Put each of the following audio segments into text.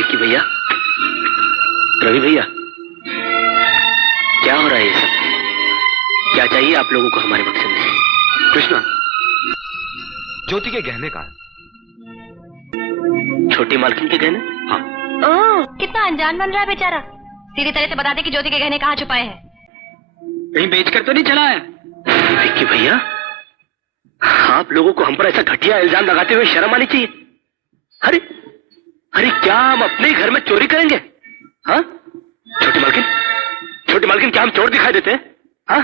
विक्की भैया, रवि भैया, क्या हो रहा है ये सब? क्या चाहिए आप लोगों को हमारे बक्से में से? कृष्णा, ज्योति के गहने का। छोटी मालकिन के गहने? हाँ। ओह, कितना अनजान बन रहा है बेचारा। सीधी तरह से बता दे कि ज्योति के गहने कहाँ छुपाए हैं। कहीं बेचकर तो नहीं चला है? विक्की भैया, आप लोगों को हम पर ऐसा घटिया इल्जाम लगाते हुए शर्म आनी चाहिए। अरे अरे, क्या हम अपने ही घर में चोरी करेंगे? हाँ, छोटी मालकिन, क्या हम चोर दिखाई देते हैं? हाँ,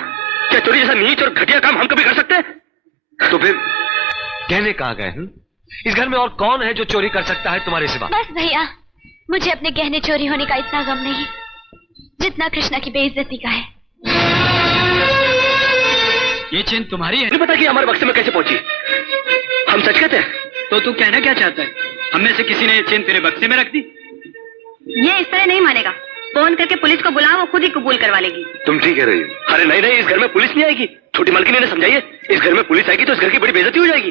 क्या चोरी जैसा नीच और घटिया काम हम कभी कर सकते हैं? तो फिर गहने कहाँ गए हैं? इस घर में और कौन है जो चोरी कर सकता है तुम्हारे सिवा? बस भैया, मुझे अपने गहने चोरी होने का इतना गम नहीं जितना कृष्णा की बेइज्जती का है। ये चेन तुम्हारी है? नहीं पता कि हमारे बक्से में कैसे पहुंची। हम सच कहते हैं। तो तू कहना क्या चाहता है? हम में से किसी ने ये चेन तेरे बक्से में रख दी? ये इस तरह नहीं मानेगा। फोन करके पुलिस को बुलाओ, वो खुद ही कबूल करवा लेगी। तुम ठीक कह रही हो। अरे नहीं नहीं, इस घर में पुलिस नहीं आएगी। छोटी मालकिन ने समझाइए, इस घर में पुलिस आएगी तो इस घर की बड़ी बेइज्जती हो जाएगी।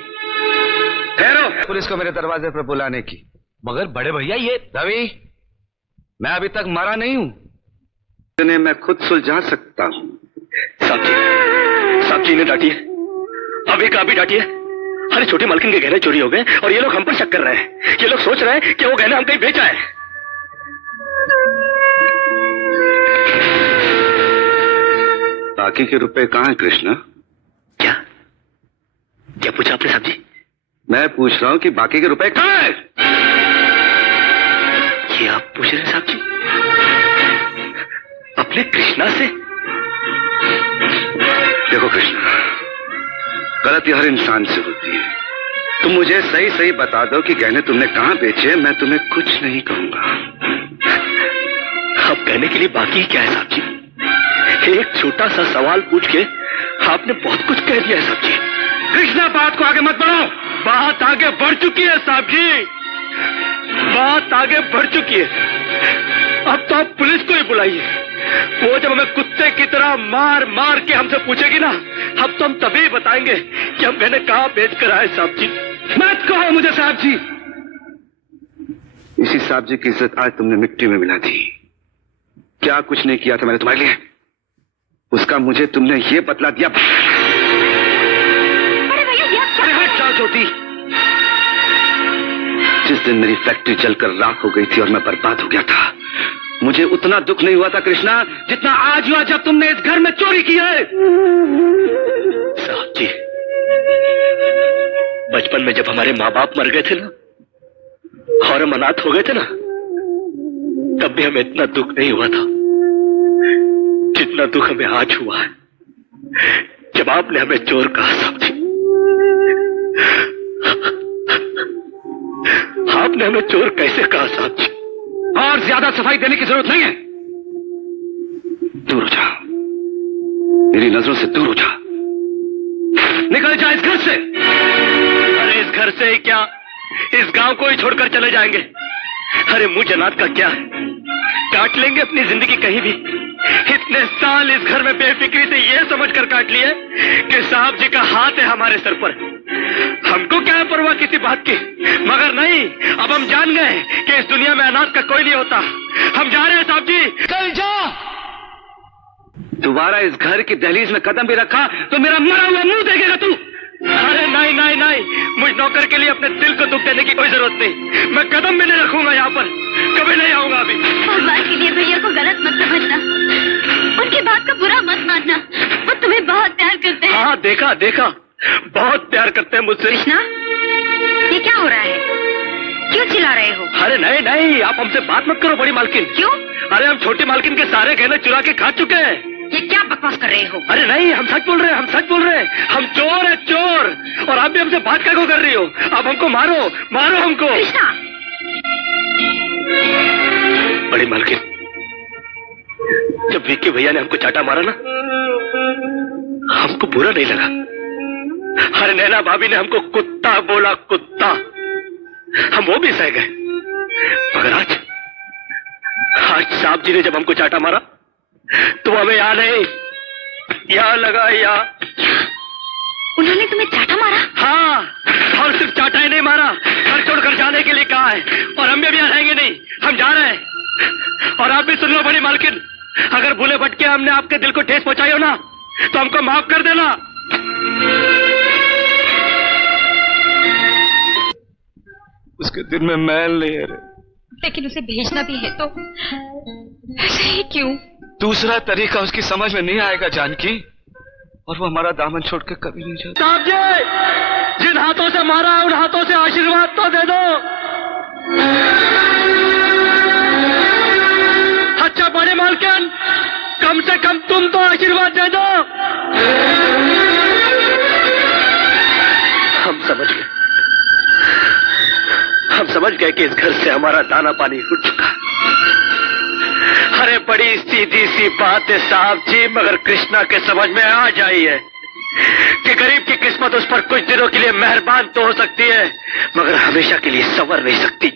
ठहरो, पुलिस को मेरे दरवाजे पर बुलाने की। मगर बड़े भैया, ये रवि, मैं अभी तक मरा नहीं हूँ। मैं खुद सुलझा सकता हूँ। साहब जी ने डांटी है, अभी का भी डांटी है। अरे छोटी मालकिन के गहने चोरी हो गए और ये लोग हम पर शक कर रहे हैं। ये लोग सोच रहे हैं कि वो गहने हम कहीं बेचा है। बाकी के रुपए कहाँ है कृष्णा? क्या क्या पूछा आपने साहब जी? मैं पूछ रहा हूँ कि बाकी के रुपए कहाँ है? ये आप पूछ रहे हैं साहब जी अपने कृष्णा से? देखो कृष्णा, गलती हर इंसान से होती है। तुम मुझे सही सही बता दो कि गहने तुमने कहाँ बेचे, मैं तुम्हें कुछ नहीं कहूंगा। अब कहने के लिए बाकी क्या है साहब जी? एक छोटा सा सवाल पूछ के आपने बहुत कुछ कह दिया है साहब जी। कृष्णा, बात को आगे मत बढ़ाओ। बात आगे बढ़ चुकी है साहब जी, बात आगे बढ़ चुकी है। अब तो आप पुलिस को ही बुलाइए। वो जब हमें कुत्ते की तरह मार मार के हमसे पूछेगी ना, अब तो हम तभी बताएंगे कि हम गहने कहाँ बेच कर आए साहब जी। मत कहो मुझे साहब जी। इसी साहब जी की इज्जत आज तुमने मिट्टी में मिला दी। क्या कुछ नहीं किया था मैंने तुम्हारे लिए, उसका मुझे तुमने ये बतला दिया। अरे हट जाओ ज्योति। जिस दिन मेरी फैक्ट्री जलकर राख हो गई थी और मैं बर्बाद हो गया था, मुझे उतना दुख नहीं हुआ था कृष्णा जितना आज हुआ जब तुमने इस घर में चोरी की है। साहब जी, बचपन में जब हमारे माँ बाप मर गए थे ना और हम अनाथ हो गए थे ना, तब भी हमें इतना दुख नहीं हुआ था जितना दुख हमें आज हुआ है जब आपने हमें चोर कहा साहब जी। आपने हमें चोर कैसे कहा साहब जी? और ज्यादा सफाई देने की जरूरत नहीं है। दूर हो जा, मेरी नजरों से दूर हो जा। निकल जा इस घर से। अरे इस घर से ही क्या, इस गांव को ही छोड़कर चले जाएंगे। अरे मुंह जन्नत का क्या है, काट लेंगे अपनी जिंदगी कहीं भी। इतने साल इस घर में बेफिक्री से ये समझकर काट लिए कि साहब जी का हाथ है हमारे सर पर। हमको क्या परवाह किसी बात की, मगर नहीं, अब हम जान गए कि इस दुनिया में अनाथ का कोई नहीं होता। हम जा रहे हैं साहब जी। चल जा। दोबारा इस घर की दहलीज में कदम भी रखा तो मेरा मरा हुआ मुंह देखेगा तू। अरे नहीं नहीं नहीं, मुझ नौकर के लिए अपने दिल को दुख देने की कोई जरूरत नहीं। मैं कदम भी नहीं रखूंगा यहाँ पर, कभी नहीं आऊंगा अभी। भगवान के लिए भैया को गलत मत समझना, उनकी बात का बुरा मत मानना। वो तुम्हें बहुत प्यार करते हैं। हाँ देखा देखा, बहुत प्यार करते हैं मुझसे। कृष्णा, ये क्या हो रहा है? क्यों चिल्ला रहे हो? अरे नहीं नहीं, आप हमसे बात मत करो बड़ी मालकिन। क्यों? अरे हम छोटी मालकिन के सारे गहने चुरा के खा चुके हैं। ये क्या बकवास कर रहे हो? अरे नहीं, हम सच बोल रहे हैं, हम सच बोल रहे हैं। हम चोर है चोर। और आप भी हमसे बात क्या कर रही हो? आप हमको मारो, मारो हमको। कृष्णा, बड़ी मालकिन, जब विक्की भैया ने हमको चाटा मारा ना, हमको बुरा नहीं लगा। अरे नैना भाभी ने हमको कुत्ता बोला, कुत्ता, हम वो भी सह गए। मगर आज साहब जी ने जब हमको चाटा मारा तो हमें यहाँ नहीं, यहाँ लगा, यहाँ। उन्होंने तुम्हें चाटा मारा? हाँ, और सिर्फ चाटा ही नहीं मारा, घर छोड़कर जाने के लिए कहा है। और हम भी यहाँ रहेंगे नहीं, हम जा रहे हैं। और आप भी सुन लो बड़ी मालकिन, अगर भूले भटके हमने आपके दिल को ठेस पहुंचाई हो ना, तो हमको माफ कर देना। उसके दिल में मैल नहीं है रे। लेकिन उसे भेजना भी है तो ऐसे ही क्यों? दूसरा तरीका उसकी समझ में नहीं आएगा जानकी, और वो हमारा दामन छोड़ के कभी नहीं जाता। साहब जी, जिन हाथों से मारा है उन हाथों से आशीर्वाद तो दे दो। अच्छा बड़े मालकिन, कम से कम तुम तो आशीर्वाद दे दो। हम समझ गए कि इस घर से हमारा दाना पानी उठ चुका। अरे बड़ी सीधी सी बात है साहब जी, मगर कृष्णा के समझ में आ जाई है कि गरीब की किस्मत उस पर कुछ दिनों के लिए मेहरबान तो हो सकती है, मगर हमेशा के लिए संवर नहीं सकती।